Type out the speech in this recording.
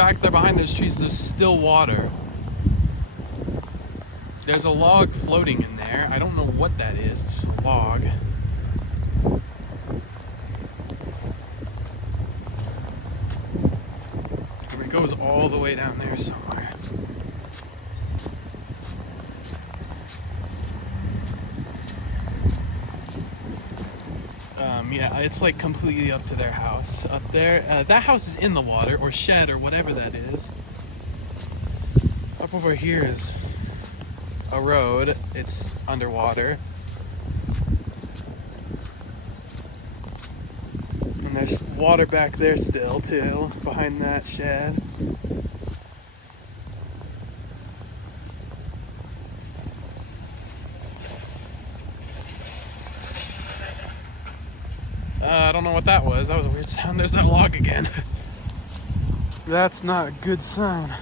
back there behind those trees, there's still water. There's a log floating in there. I don't know what that is. It's just a log. And it goes all the way down there somewhere. Yeah, it's like completely up to their house up there. That house is in the water, or shed, or whatever that is. Up over here is a road. It's underwater. And there's water back there still, too, behind that shed. I don't know what that was. That was a weird sound. There's that log again. That's not a good sign.